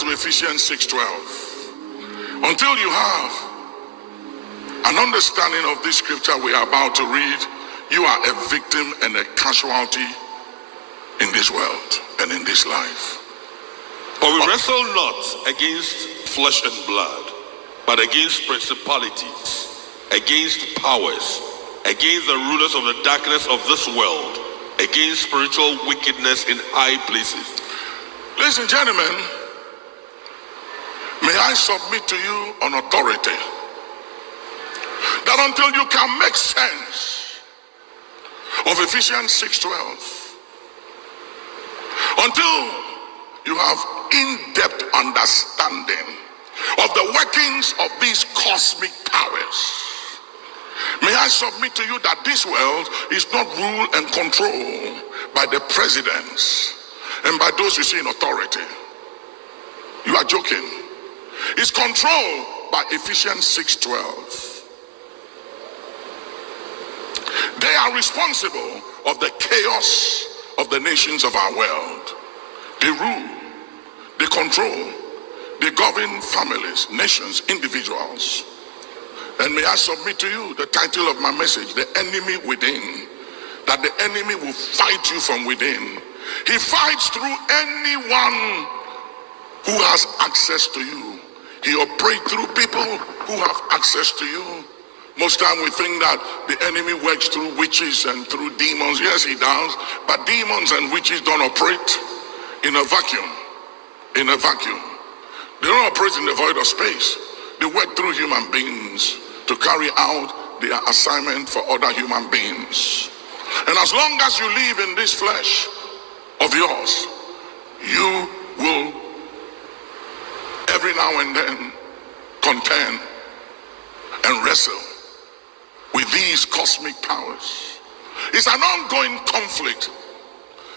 to Ephesians 6:12. Until you have an understanding of this scripture we are about to read, you are a victim and a casualty in this world and in this life. For we wrestle not against flesh and blood, but against principalities, against powers, against the rulers of the darkness of this world, against spiritual wickedness in high places. Ladies and gentlemen, may I submit to you on authority that until you can make sense of Ephesians 6:12, until you have in-depth understanding of the workings of these cosmic powers, may I submit to you that this world is not ruled and controlled by the presidents and by those you see in authority. You are joking. It's controlled by Ephesians 6:12. They are responsible of the chaos of the nations of our world. They rule, they control, they govern families, nations, individuals. And may I submit to you the title of my message, The Enemy Within, that the enemy will fight you from within. He fights through anyone who has access to you. He operates through people who have access to you. Most time we think that the enemy works through witches and through demons. Yes, he does, but demons and witches don't operate in a vacuum. In a vacuum. They don't operate in the void of space. They work through human beings to carry out their assignment for other human beings. And as long as you live in this flesh of yours, you will every now and then contend and wrestle with these cosmic powers. It's an ongoing conflict.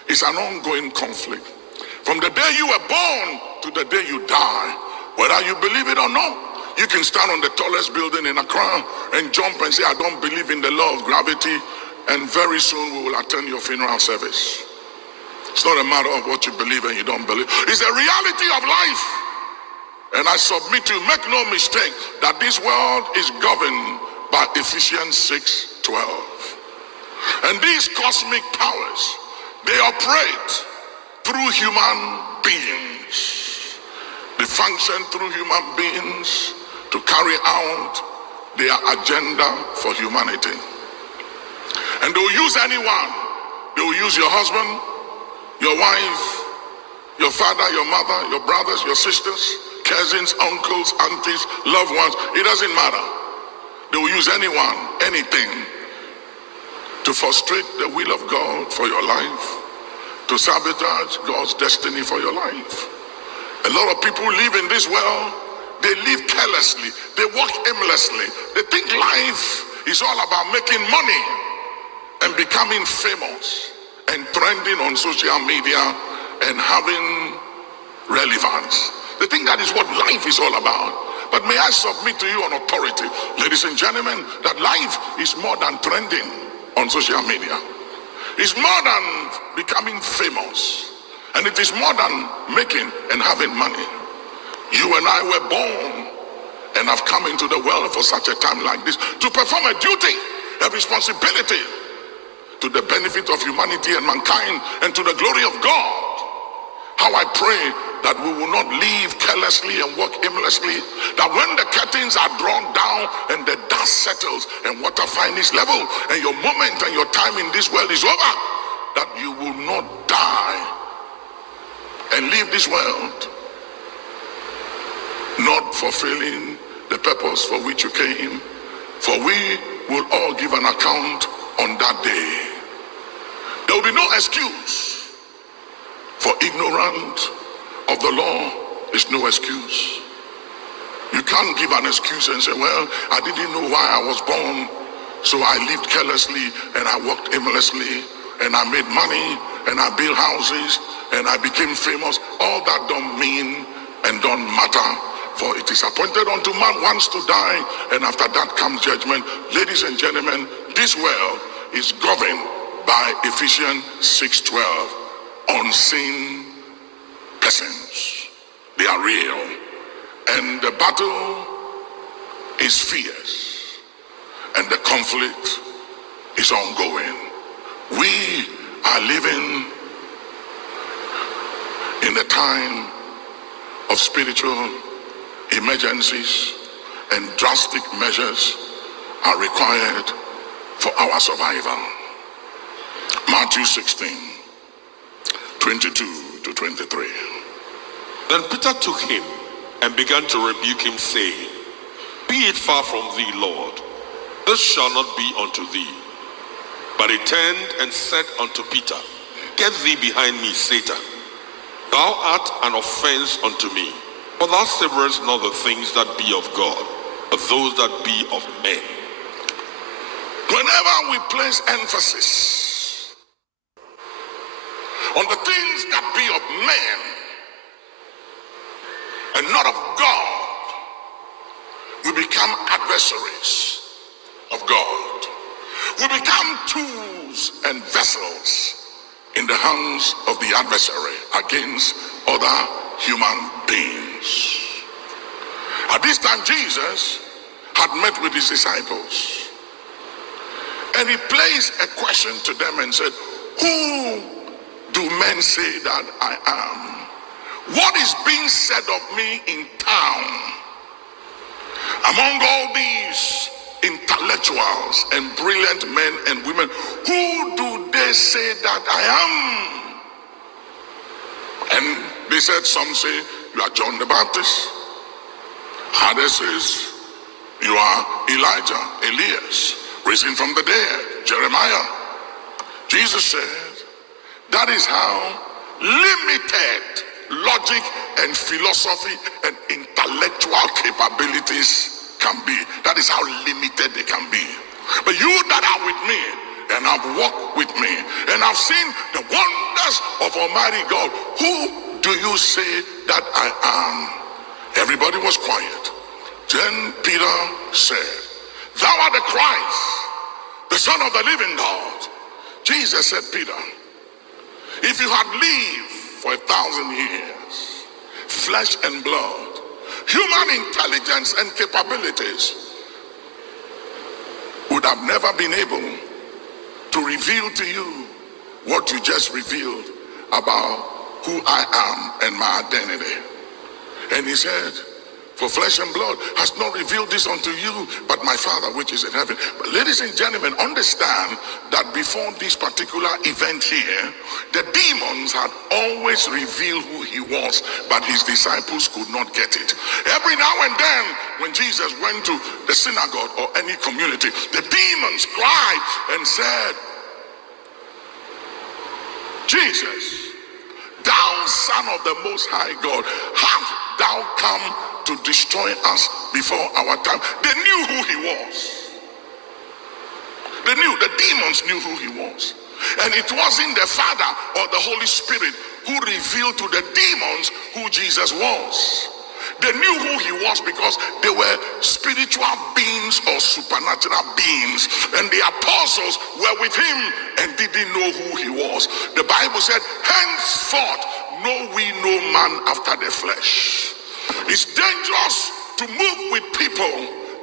It's an ongoing conflict. From the day you were born to the day you die, whether you believe it or not, you can stand on the tallest building in Accra and jump and say, I don't believe in the law of gravity, and very soon we will attend your funeral service. It's not a matter of what you believe and you don't believe. It's the reality of life. And I submit to you, make no mistake, that this world is governed by Ephesians 6:12. And these cosmic powers, they operate through human beings. They function through human beings to carry out their agenda for humanity. And they will use anyone. They will use your husband, your wife, your father, your mother, your brothers, your sisters, cousins, uncles, aunties, loved ones. It doesn't matter. They will use anyone, anything, to frustrate the will of God for your life, to sabotage God's destiny for your life. A lot of people live in this world, they live carelessly, they walk aimlessly. They think life is all about making money and becoming famous and trending on social media and having relevance. They think that is what life is all about. But may I submit to you on authority, ladies and gentlemen, that life is more than trending on social media. It's more than becoming famous. And it is more than making and having money. You and I were born and have come into the world for such a time like this to perform a duty, a responsibility to the benefit of humanity and mankind and to the glory of God. How I pray that we will not live carelessly and walk aimlessly, that when the curtains are drawn down and the dust settles and water finds its level and your moment and your time in this world is over, that you will not die and leave this world not fulfilling the purpose for which you came. For we will all give an account on that day. There will be no excuse. For ignorant of the law is no excuse. You can't give an excuse and say, well, I didn't know why I was born, so I lived carelessly and I walked aimlessly and I made money and I built houses and I became famous. All that don't mean and don't matter, for it is appointed unto man once to die, and after that comes judgment. Ladies and gentlemen, this world is governed by Ephesians 6:12. Unseen persons. They are real. And the battle is fierce. And the conflict is ongoing. We are living in a time of spiritual emergencies, and drastic measures are required for our survival. Matthew 16, 22 to 23. Then Peter took him and began to rebuke him, saying, Be it far from thee, Lord, this shall not be unto thee. But he turned and said unto Peter, Get thee behind me, Satan. Thou art an offense unto me, for thou savorest not the things that be of God, but those that be of men. Whenever we place emphasis on the things that be of men and not of God, we become adversaries of God. We become tools and vessels in the hands of the adversary against other human beings. At this time, Jesus had met with his disciples, and he placed a question to them and said, Who do men say that I am? What is being said of me in town? Among all these intellectuals and brilliant men and women, who do they say that I am? And they said, some say you are John the Baptist. Others says you are Elijah, Elias, risen from the dead, Jeremiah. Jesus said, that is how limited logic and philosophy and intellectual capabilities can be. That is how limited they can be. But you that are with me and have walked with me and have seen the wonders of Almighty God, who do you say that I am? Everybody was quiet. Then Peter said, Thou art the Christ, the Son of the living God. Jesus said, Peter, if you had lived for 1,000 years, flesh and blood, human intelligence and capabilities would have never been able to reveal to you what you just revealed about who I am and my identity. And he said, for flesh and blood has not revealed this unto you, but my Father which is in heaven. But ladies and gentlemen, understand that before this particular event here, the demons had always revealed who he was, but his disciples could not get it. Every now and then, when Jesus went to the synagogue or any community, the demons cried and said, Jesus, thou Son of the Most High God, have thou come to destroy us before our time? They knew who he was. They knew, the demons knew who he was. And it wasn't the Father or the Holy Spirit who revealed to the demons who Jesus was. They knew who he was because they were spiritual beings or supernatural beings, and the apostles were with him and didn't know who he was. The Bible said, henceforth know we no man after the flesh. It's dangerous to move with people,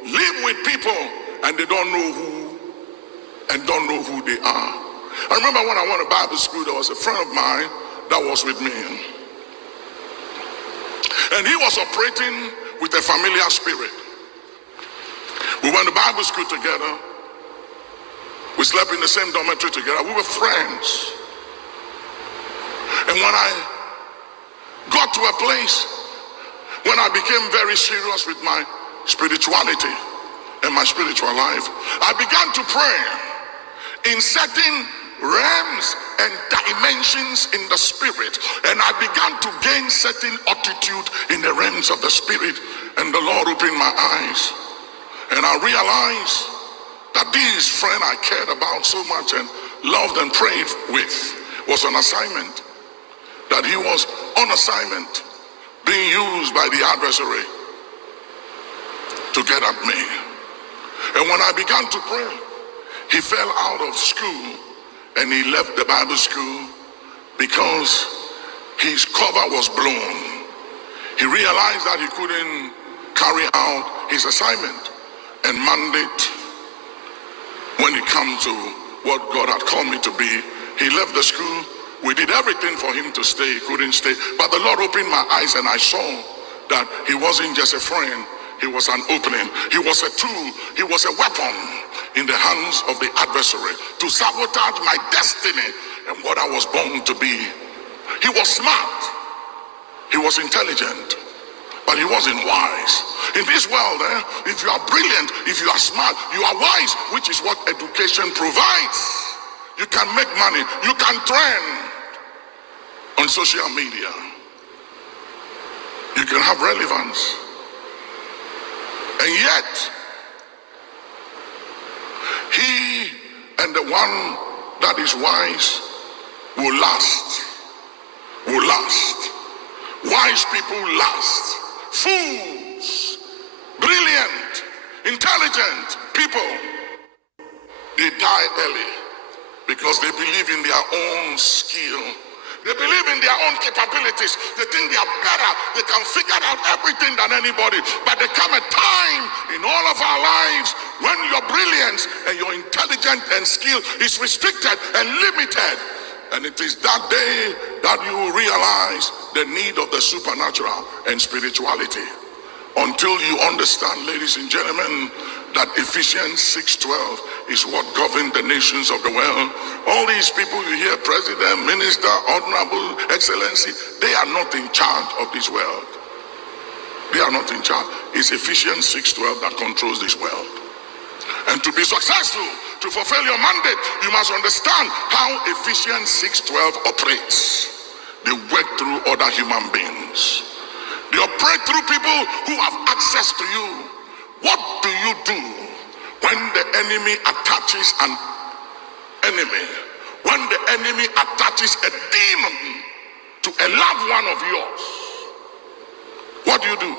live with people, and they don't know who they are. I remember when I went to Bible school, there was a friend of mine that was with me, and he was operating with a familiar spirit. We went to Bible school together. We slept in the same dormitory together. We were friends. And when I got to a place when I became very serious with my spirituality and my spiritual life, I began to pray in certain realms and dimensions in the spirit, and I began to gain certain attitude in the realms of the spirit, and the Lord opened my eyes, and I realized that this friend I cared about so much and loved and prayed with was on assignment, that he was on assignment, being used by the adversary to get at me. And when I began to pray, he fell out of school and he left the Bible school because his cover was blown. he realized that he couldn't carry out his assignment and mandate when it comes to what God had called me to be. He left the school. We did everything for him to stay. He couldn't stay. But the Lord opened my eyes and I saw that he wasn't just a friend. He was an opening. He was a tool. He was a weapon in the hands of the adversary to sabotage my destiny and what I was born to be. He was smart. He was intelligent. But he wasn't wise. In this world, if you are brilliant, if you are smart, you are wise, which is what education provides. You can make money. You can trend on social media. You can have relevance. And yet, he and the one that is wise will last. Will last. Wise people last. Fools, brilliant, intelligent people, they die early because they believe in their own skill. They believe in their own capabilities. They think they are better. They can figure out everything than anybody. But there come a time in all of our lives when your brilliance and your intelligence and skill is restricted and limited. And it is that day that you will realize the need of the supernatural and spirituality. Until you understand, ladies and gentlemen, that Ephesians 6:12 is what governs the nations of the world. All these people you hear, president, minister, honorable, excellency, they are not in charge of this world. They are not in charge. It's Ephesians 6:12 that controls this world. And to be successful, to fulfill your mandate, you must understand how Ephesians 6:12 operates. They work through other human beings. They operate through people who have access to you. What do you do when the enemy attaches an enemy? When the enemy attaches a demon to a loved one of yours? What do?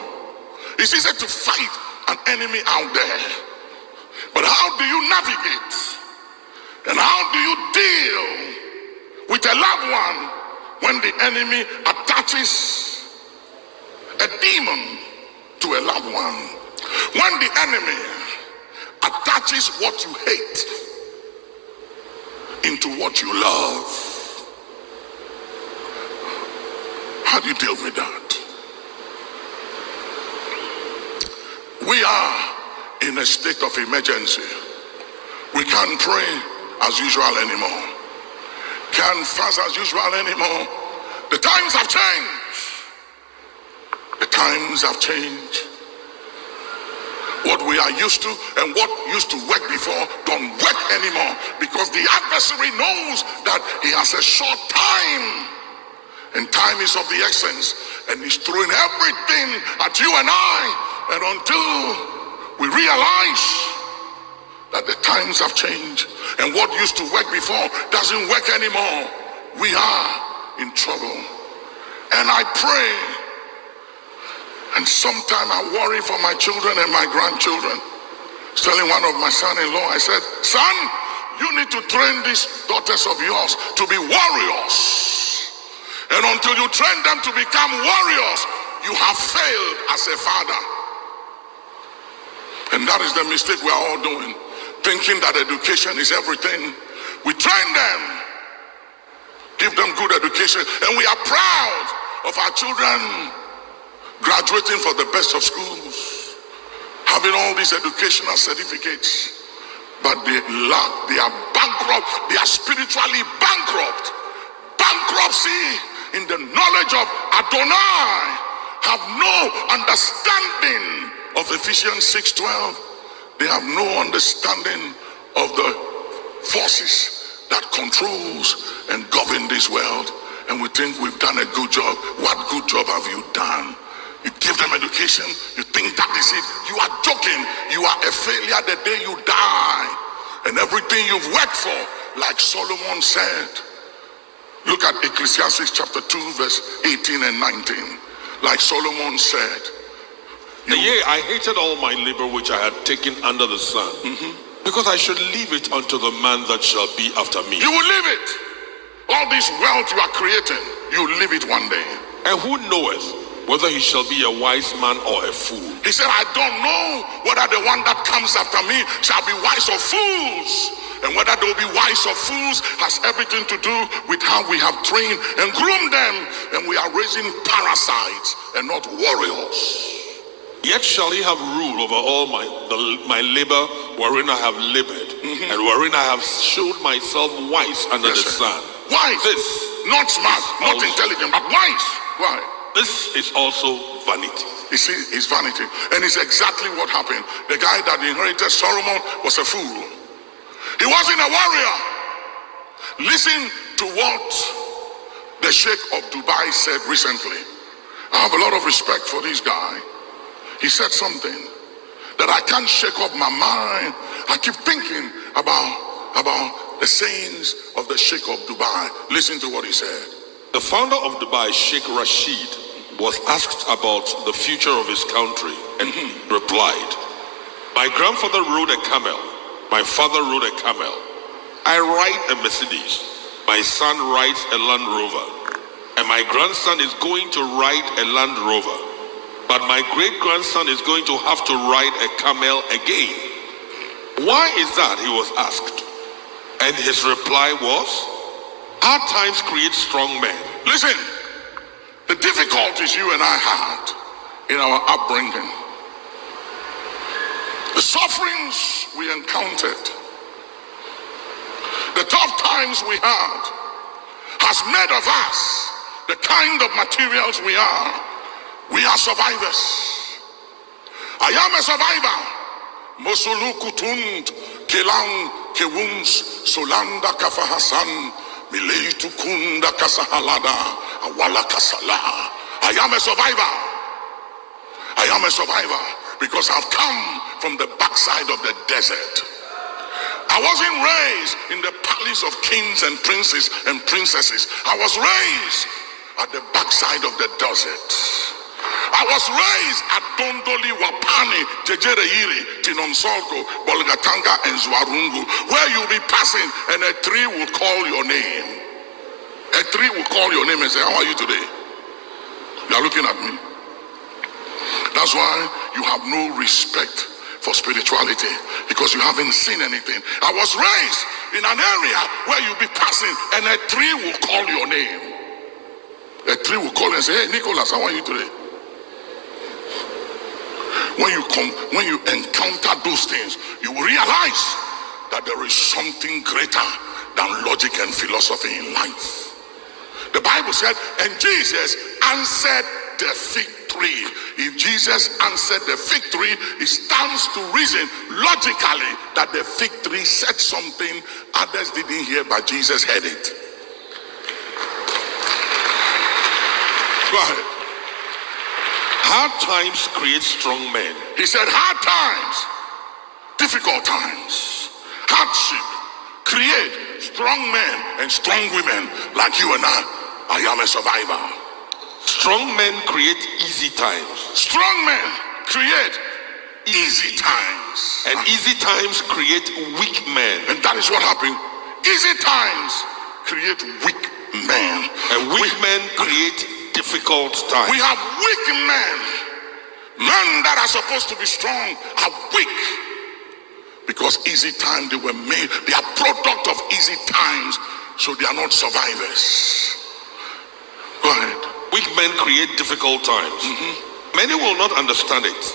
It's easy to fight an enemy out there. But how do you navigate? And how do you deal with a loved one when the enemy attaches a demon to a loved one? When the enemy attaches what you hate into what you love, how do you deal with that? We are in a state of emergency. We can't pray as usual anymore. Can't fast as usual anymore. The times have changed. The times have changed. What we are used to and what used to work before don't work anymore, because the adversary knows that he has a short time and time is of the essence, and he's throwing everything at you and I. And until we realize that the times have changed and what used to work before doesn't work anymore, we are in trouble. And I pray, and sometimes I worry for my children and my grandchildren. I was telling one of my son-in-law, I said, son, you need to train these daughters of yours to be warriors. And until you train them to become warriors, you have failed as a father. And that is the mistake we are all doing, thinking that education is everything. We train them, give them good education, and we are proud of our children graduating for the best of schools, having all these educational certificates, but they are bankrupt, they are spiritually bankrupt. Bankruptcy in the knowledge of Adonai, have no understanding of Ephesians 6:12. They have no understanding of the forces that controls and govern this world. And we think we've done a good job. What good job have you done? You give them education, you think that is it. You are joking. You are a failure the day you die. And everything you've worked for, like Solomon said. Look at Ecclesiastes chapter 2 verse 18 and 19. Like Solomon said. Yea, I hated all my labor which I had taken under the sun, because I should leave it unto the man that shall be after me. You will leave it. All this wealth you are creating, you will leave it one day. And who knoweth whether he shall be a wise man or a fool. He said, I don't know whether the one that comes after me shall be wise or fools. And whether they will be wise or fools has everything to do with how we have trained and groomed them. And we are raising parasites and not warriors. Yet shall he have rule over all my labor wherein I have labored, and wherein I have showed myself wise under the sun. Wise. This, not smart, not intelligent, but wise. Why? This is also vanity. You see, it's vanity. And it's exactly what happened. The guy that inherited Solomon was a fool. He wasn't a warrior. Listen to what the Sheikh of Dubai said recently. I have a lot of respect for this guy. He said something that I can't shake off my mind. I keep thinking about the sayings of the Sheikh of Dubai. Listen to what he said. The founder of Dubai, Sheikh Rashid, was asked about the future of his country, and he replied, my grandfather rode a camel. My father rode a camel. I ride a Mercedes. My son rides a Land Rover. And my grandson is going to ride a Land Rover. But my great-grandson is going to have to ride a camel again. Why is that, he was asked. And his reply was, hard times create strong men. Listen, the difficulties you and I had in our upbringing, the sufferings we encountered, the tough times we had, has made of us the kind of materials we are. We are survivors. I am a survivor. Mosulu kutund, kelang, kewuns, solanda kafahasan, mileitu kunda kasahalada, awala kasala. I am a survivor. I am a survivor because I've come from the backside of the desert. I wasn't raised in the palace of kings and princes and princesses. I was raised at the backside of the desert. I was raised at Dondoli, Wapani, Jejereiri, Tinomsolko, Bolgatanga, and Zwarungu, where you'll be passing and a tree will call your name. A tree will call your name and say, how are you today? You are looking at me. That's why you have no respect for spirituality, because you haven't seen anything. I was raised in an area where you'll be passing and a tree will call your name. A tree will call and say, hey, Nicolas, how are you today? When you encounter those things, you will realize that there is something greater than logic and philosophy in life. The Bible said, and Jesus answered the fig tree. If Jesus answered the fig tree, it stands to reason logically that the fig tree said something others didn't hear, but Jesus heard it. Go ahead. Hard times create strong men. He said hard times, difficult times, hardship create strong men and strong women like you and I. I am a survivor. Strong men create easy times. Strong men create easy times. And easy times create weak men. And that is what happened. Easy times create weak men. And weak men create difficult times. We have weak men. Men that are supposed to be strong are weak. Because easy times, they were made, they are product of easy times, so they are not survivors. Go ahead. Weak men create difficult times. Many will not understand it,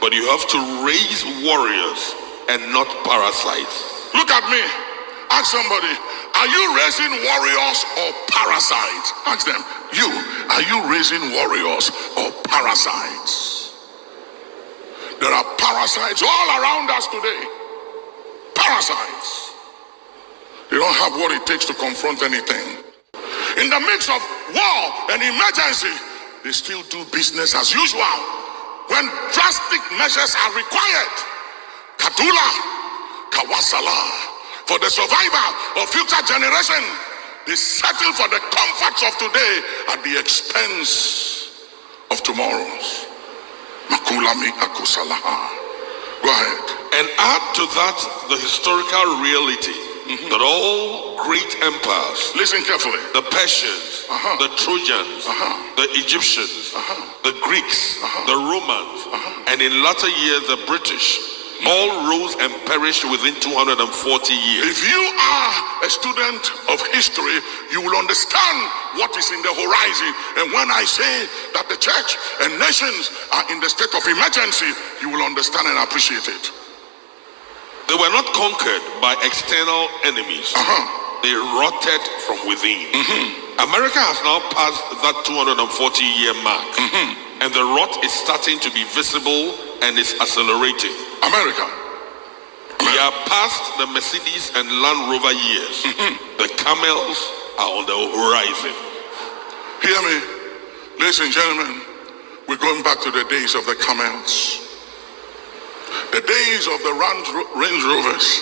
but you have to raise warriors and not parasites. Look at me. Ask somebody, are you raising warriors or parasites? Ask them, are you raising warriors or parasites? There are parasites all around us today. Parasites. They don't have what it takes to confront anything. In the midst of war and emergency, they still do business as usual. When drastic measures are required, Kadula, Kawasala, for the survival of future generation, they settle for the comforts of today at the expense of tomorrow's. Makulami Akusalaha. Go ahead. And add to that the historical reality that all great empires, listen carefully, the Persians, the Trojans, the Egyptians, the Greeks, the Romans, and in latter years the British, all rose and perished within 240 years. If you are a student of history, you will understand what is in the horizon. And when I say that the church and nations are in the state of emergency, you will understand and appreciate it. They were not conquered by external enemies. They rotted from within. America has now passed that 240-year mark, and the rot is starting to be visible and is accelerating. America. We are past the Mercedes and Land Rover years. The camels are on the horizon. Hear me, ladies and gentlemen, we're going back to the days of the camels, the days of the Range Rovers,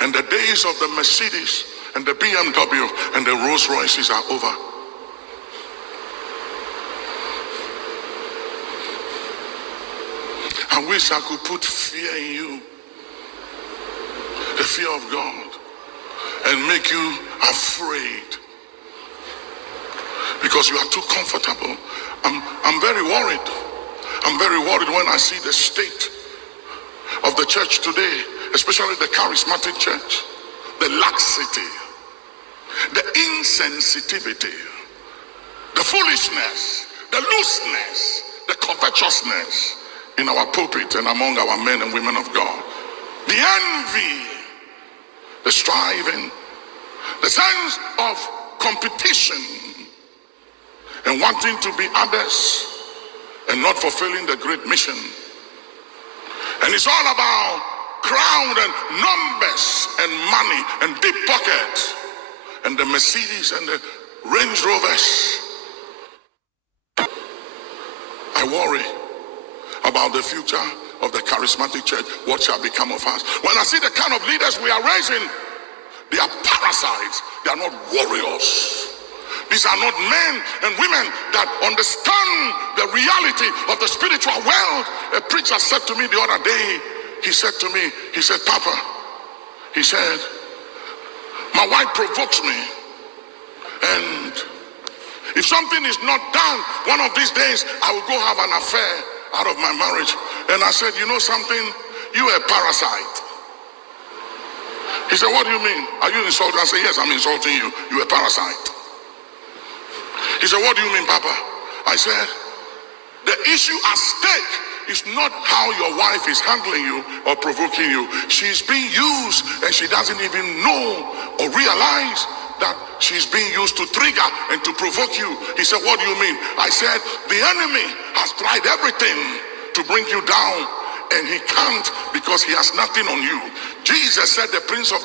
and the days of the Mercedes and the BMW and the Rolls Royces are over. I wish I could put fear in you, the fear of God, and make you afraid because you are too comfortable. I'm very worried. I'm very worried when I see the state of the church today, especially the charismatic church, the laxity, the insensitivity, the foolishness, the looseness, the covetousness in our pulpit and among our men and women of God, the envy, the striving, the sense of competition and wanting to be others and not fulfilling the great mission. And it's all about crowd and numbers and money and deep pockets and the Mercedes and the Range Rovers. I worry about the future of the charismatic church. What shall become of us? When I see the kind of leaders we are raising, they are parasites. They are not warriors. These are not men and women that understand the reality of the spiritual world. A preacher said to me the other day, he said, Papa, he said, my wife provokes me, and if something is not done, one of these days I will go have an affair out of my marriage. And I said, you know something? You are a parasite. He said, what do you mean? Are you insulting? I said, yes, I'm insulting you. You are a parasite. He said, what do you mean, Papa? I said, the issue at stake is not how your wife is handling you or provoking you. She's being used and she doesn't even know or realize that she's being used to trigger and to provoke you. He said, what do you mean? I said, the enemy has tried everything to bring you down and he can't because he has nothing on you. Jesus said the prince of